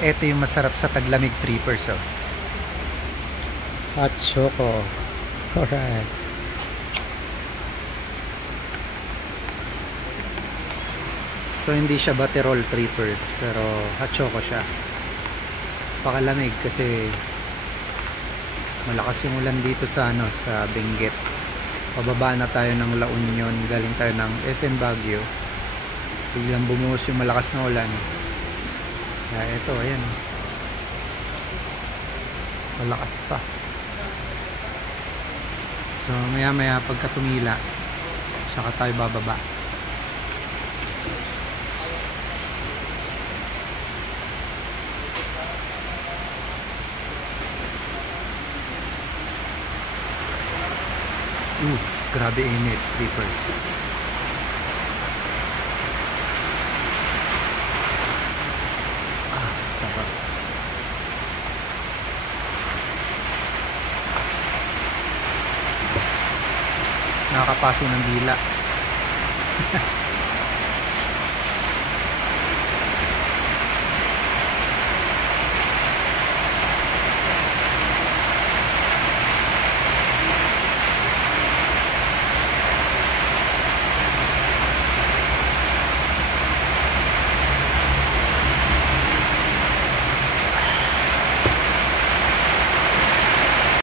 Ito yung masarap sa taglamig trippers, oh. Hot choco. Alright. So hindi siya Butterol trippers, pero hot choco siya. Pakalamig kasi malakas yung ulan dito sa sa Benguet. Pababa na tayo ng La Union, galing tayo ng SM Baguio. Biglang bumuhos yung malakas na ulan. Kaya ito, ayan. Malakas pa. So maya maya pagka tumila, saka tayo bababa. Grabe init, trippers. Sarap. Nakakapaso ng dila.